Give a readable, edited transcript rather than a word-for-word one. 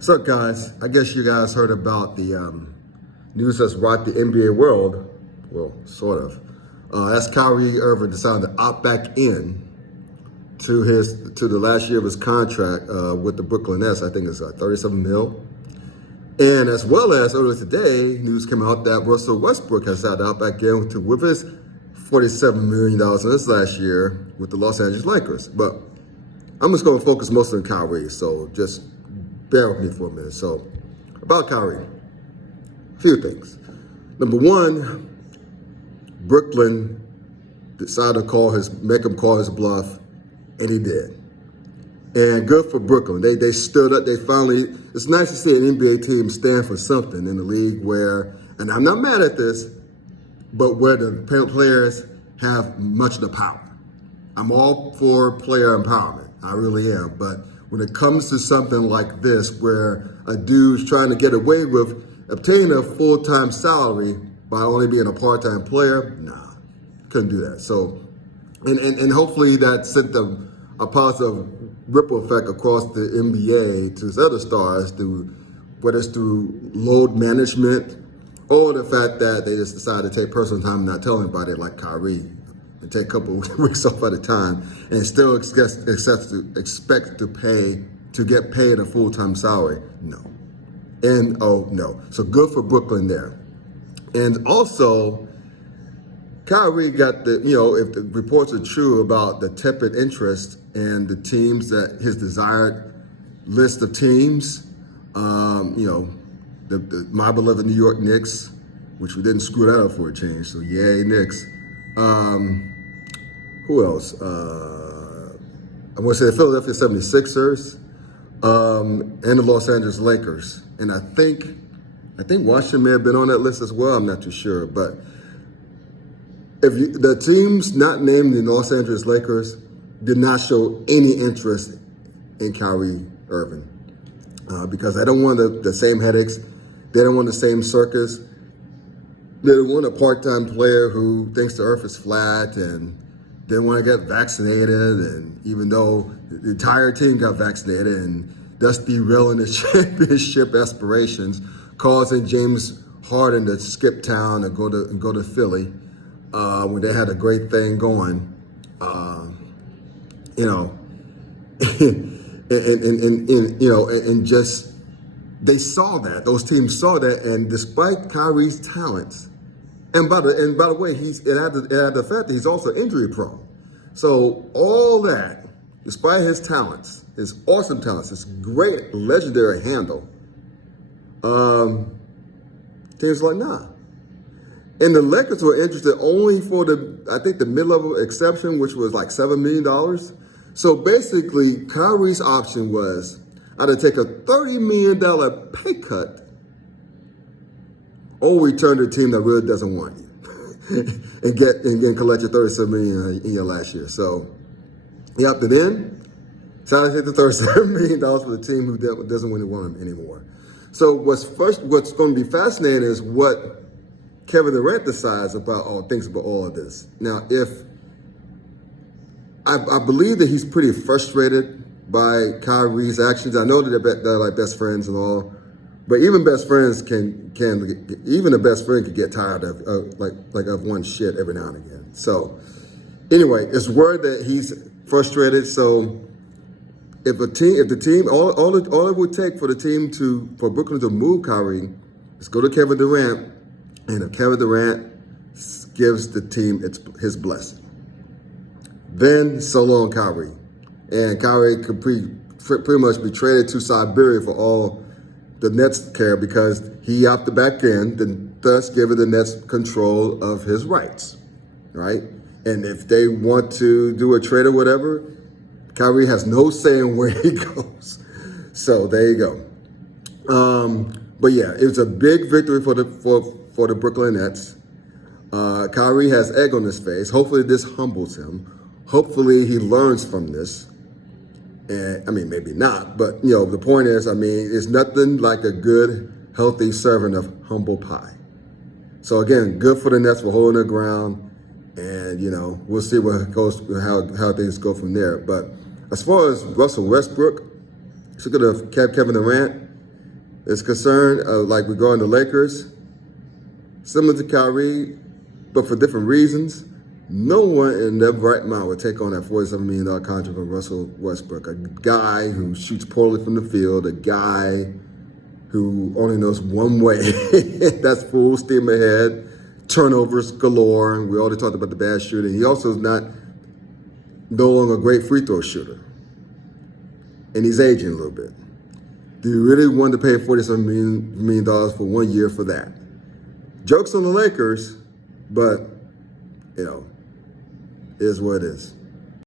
What's up, guys? I guess you guys heard about the news that's rocked the NBA world. Well, sort of. That's Kyrie Irving decided to opt back in to the last year of his contract with the Brooklyn Nets. I think it's 37 mil. And as well as earlier today, news came out that Russell Westbrook has decided to opt back in with his $47 million in this last year with the Los Angeles Lakers. But I'm just going to focus mostly on Kyrie, so just bear with me for a minute. So, about Kyrie, a few things. Number one, Brooklyn decided to make him call his bluff, and he did. And good for Brooklyn. They stood up. They finally. It's nice to see an NBA team stand for something in the league where, and I'm not mad at this, but where the players have much of the power. I'm all for player empowerment. I really am. But when it comes to something like this, where a dude's trying to get away with obtaining a full-time salary by only being a part-time player, nah, couldn't do that. So, and hopefully that sent a positive ripple effect across the NBA to his other stars, whether it's through load management or the fact that they just decided to take personal time and not tell anybody, like Kyrie, and take a couple of weeks off at a time and still expect to get paid a full-time salary. No. And no. So good for Brooklyn there. And also, Kyrie got if the reports are true about the tepid interest in the teams that his desired list of teams, my beloved New York Knicks, which we didn't screw that up for a change, so yay, Knicks. Who else? I want to say the Philadelphia 76ers and the Los Angeles Lakers. And I think Washington may have been on that list as well. I'm not too sure. But the teams not named the Los Angeles Lakers did not show any interest in Kyrie Irving because they don't want the same headaches. They don't want the same circus. They don't want a part-time player who thinks the earth is flat and didn't want to get vaccinated. And even though the entire team got vaccinated, and thus derailing his championship aspirations, causing James Harden to skip town and go to Philly when they had a great thing going. And just they saw that, those teams saw that, and despite Kyrie's talents, and by the way, it had the fact that he's also injury prone. So all that, despite his talents, his awesome talents, his great legendary handle, teams were like, nah. And the Lakers were interested only for the mid-level exception, which was like $7 million. So basically, Kyrie's option was either take a $30 million pay cut or return to a team that really doesn't want you and collect your $37 million in your last year. So he opted in, decided to take the $37 million for the team who doesn't really want him anymore. So what's going to be fascinating is what Kevin Durant decides thinks about all of this. Now, I believe that he's pretty frustrated by Kyrie's actions. I know that they're like best friends and all, but even best friends even a best friend can get tired of one shit every now and again. So anyway, it's word that he's frustrated. So if the team, all it would take for Brooklyn to move Kyrie is go to Kevin Durant, and if Kevin Durant gives the team his blessing, then so long Kyrie. And Kyrie could pretty much be traded to Siberia for all the Nets care, because he opted back in, then thus giving the Nets control of his rights, right? And if they want to do a trade or whatever, Kyrie has no say in where he goes. So there you go. But yeah, it was a big victory for the Brooklyn Nets. Kyrie has egg on his face. Hopefully this humbles him. Hopefully he learns from this. And I mean, maybe not, but the point is, it's nothing like a good, healthy serving of humble pie. So again, good for the Nets for holding their ground, and we'll see how things go from there. But as far as Russell Westbrook, so good to have Kevin Durant. is concerned, like regarding the Lakers, similar to Kyrie, but for different reasons, no one in their right mind would take on that $47 million contract from Russell Westbrook, a guy who shoots poorly from the field, a guy who only knows one way. That's full steam ahead, turnovers galore. We already talked about the bad shooting. He also is no longer a great free throw shooter. And he's aging a little bit. Do you really want to pay $47 million for 1 year for that? Jokes on the Lakers, but, is what it is.